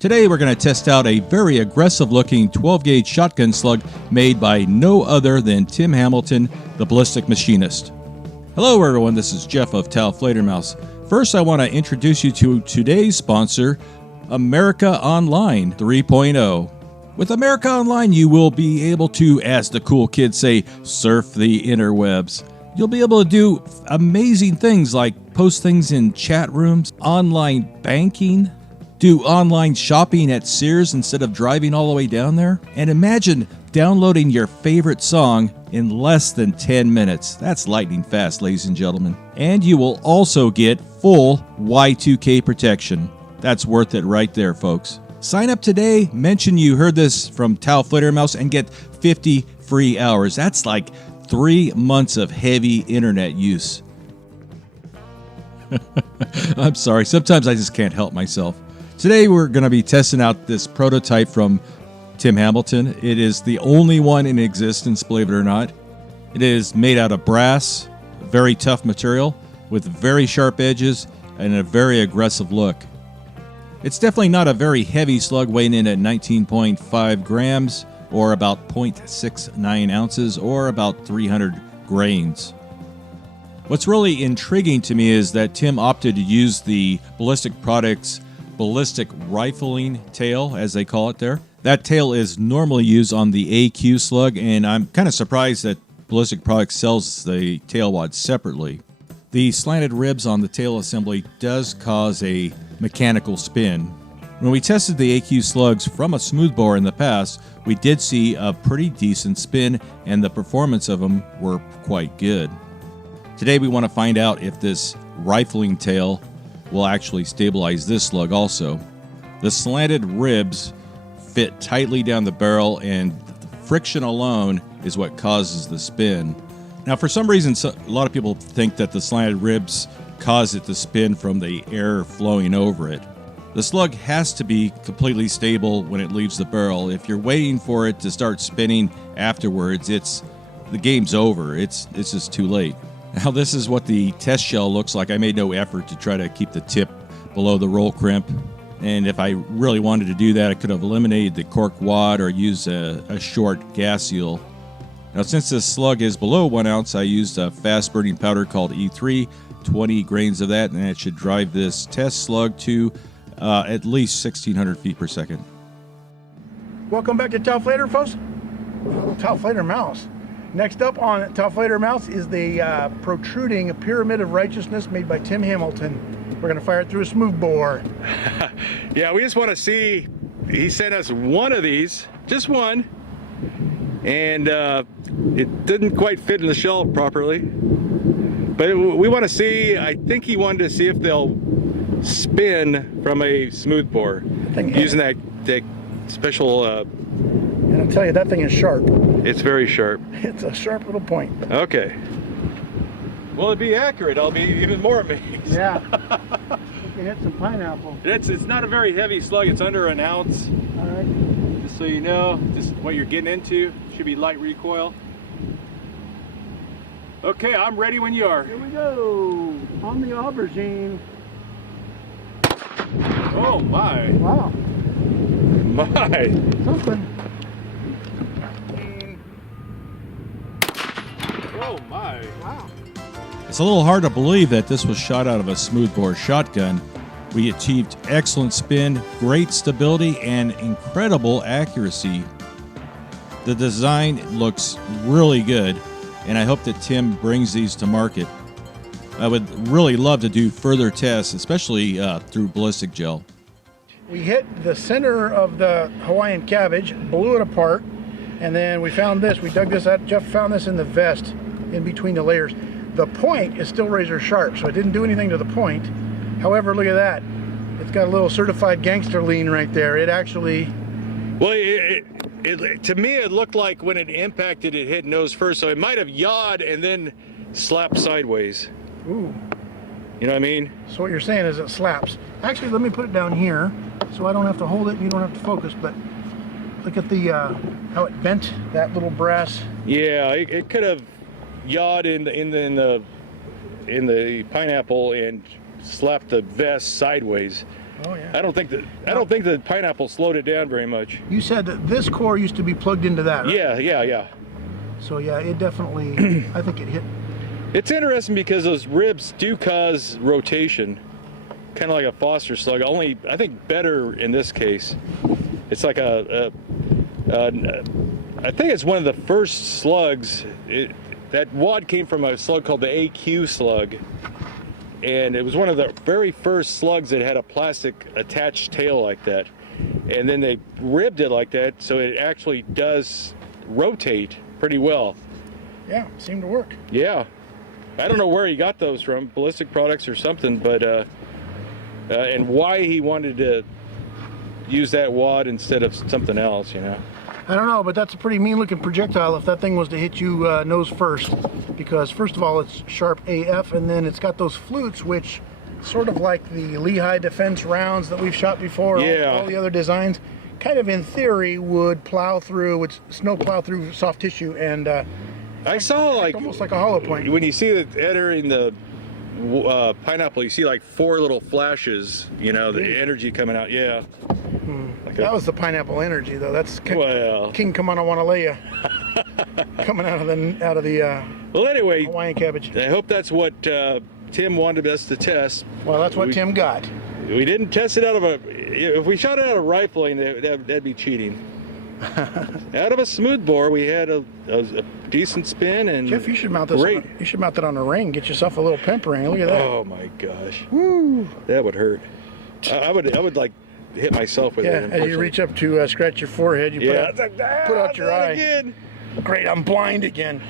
Today we're going to test out a very aggressive looking 12 gauge shotgun slug made by no other than Tim Hamilton, the Ballistic Machinist. Hello everyone, this is Jeff of Tau Fledermaus. First I want to introduce you to today's sponsor, America Online 3.0. With America Online you will be able to, as the cool kids say, surf the interwebs. You'll be able to do amazing things like post things in chat rooms, online banking, do online shopping at Sears instead of driving all the way down there, and imagine downloading your favorite song in less than 10 minutes. That's lightning fast, ladies and gentlemen. And you will also get full Y2K protection. That's worth it right there, folks. Sign up today, mention you heard this from Tau Fledermaus, and get 50 free hours. That's like 3 months of heavy internet use. I'm sorry, sometimes I just can't help myself. Today we're going to be testing out this prototype from Tim Hamilton. It is the only one in existence, believe it or not. It is made out of brass, very tough material, with very sharp edges and a very aggressive look. It's definitely not a very heavy slug, weighing in at 19.5 grams, or about 0.69 ounces, or about 300 grains. What's really intriguing to me is that Tim opted to use the Ballistic Products ballistic rifling tail, as they call it there. That tail is normally used on the AQ slug, and I'm kind of surprised that Ballistic Products sells the tail wad separately. The slanted ribs on the tail assembly does cause a mechanical spin. When we tested the AQ slugs from a smoothbore in the past, we did see a pretty decent spin, and the performance of them were quite good. Today we want to find out if this rifling tail will actually stabilize this slug also. The slanted ribs fit tightly down the barrel, and friction alone is what causes the spin. Now, for some reason, a lot of people think that the slanted ribs cause it to spin from the air flowing over it. The slug has to be completely stable when it leaves the barrel. If you're waiting for it to start spinning afterwards, the game's over. It's just too late. Now this is what the test shell looks like. I made no effort to try to keep the tip below the roll crimp, and if I really wanted to do that, I could have eliminated the cork wad or used a short gas seal. Now since this slug is below 1 ounce, I used a fast burning powder called E3, 20 grains of that, and it should drive this test slug to at least 1,600 feet per second. Welcome back to Tau Fledermaus. Tau Fledermaus. Next up on Tau Fledermaus is the protruding Pyramid of Righteousness made by Tim Hamilton. We're going to fire it through a smoothbore. Yeah, we just want to see. He sent us one of these, just one, and it didn't quite fit in the shell properly. But we want to see. I think he wanted to see if they'll spin from a smoothbore using that special. And I'll tell you, that thing is sharp. It's very sharp. It's a sharp little point. Okay. Will it be accurate? I'll be even more amazed. Yeah. You can hit some pineapple. It's not a very heavy slug. It's under an ounce. All right. Just so you know, just what you're getting into. Should be light recoil. Okay, I'm ready when you are. Here we go. On the aubergine. Oh my. Wow. My. Something. Oh my. Wow. It's a little hard to believe that this was shot out of a smoothbore shotgun. We achieved excellent spin, great stability, and incredible accuracy. The design looks really good, and I hope that Tim brings these to market. I would really love to do further tests, especially through ballistic gel. We hit the center of the Hawaiian cabbage, blew it apart, and then we found this. We dug this out. Jeff found this in the vest, in between the layers. The point is still razor sharp, so it didn't do anything to the point. However, look at that. It's got a little certified gangster lean right there. It actually... Well, to me, it looked like when it impacted, it hit nose first, so it might have yawed and then slapped sideways. Ooh. You know what I mean? So what you're saying is it slaps. Actually, let me put it down here so I don't have to hold it and you don't have to focus, but look at the how it bent that little brass. Yeah, it could have yawed in the pineapple and slapped the vest sideways. Oh yeah. I don't think the pineapple slowed it down very much. You said that this core used to be plugged into that, right? Yeah. So yeah, it definitely, I think it hit. It's interesting because those ribs do cause rotation, kind of like a Foster slug. Only, I think, better in this case. It's like I think it's one of the first slugs. That wad came from a slug called the AQ slug, and it was one of the very first slugs that had a plastic attached tail like that. And then they ribbed it like that, so it actually does rotate pretty well. Yeah, seemed to work. Yeah. I don't know where he got those from, Ballistic Products or something, but and why he wanted to use that wad instead of something else, you know. I don't know, but that's a pretty mean looking projectile if that thing was to hit you nose first, because first of all it's sharp AF, and then it's got those flutes which sort of like the Lehigh defense rounds that we've shot before. Yeah. All the other designs kind of in theory would plow through, snow plow through soft tissue, and I saw like almost like a hollow point. when you see it entering the pineapple, you see like 4 little flashes, you know, the energy coming out. Yeah. Like That was the pineapple energy, though. That's well. King come on, I want to lay ya. Coming out of the Well, anyway, Hawaiian cabbage. I hope that's what Tim wanted us to test. Well, that's what Tim got. We didn't test it out of a. If we shot it out of rifling, that'd be cheating. Out of a smooth bore, we had a decent spin, and Jeff, you should mount this. great. You should mount that on a ring. Get yourself a little pimp ring. Look at that. Oh my gosh, Woo. that would hurt. I would like hit myself with Yeah, it. and you reach up to scratch your forehead. You Yeah, put out your eye. again. Great, I'm blind again.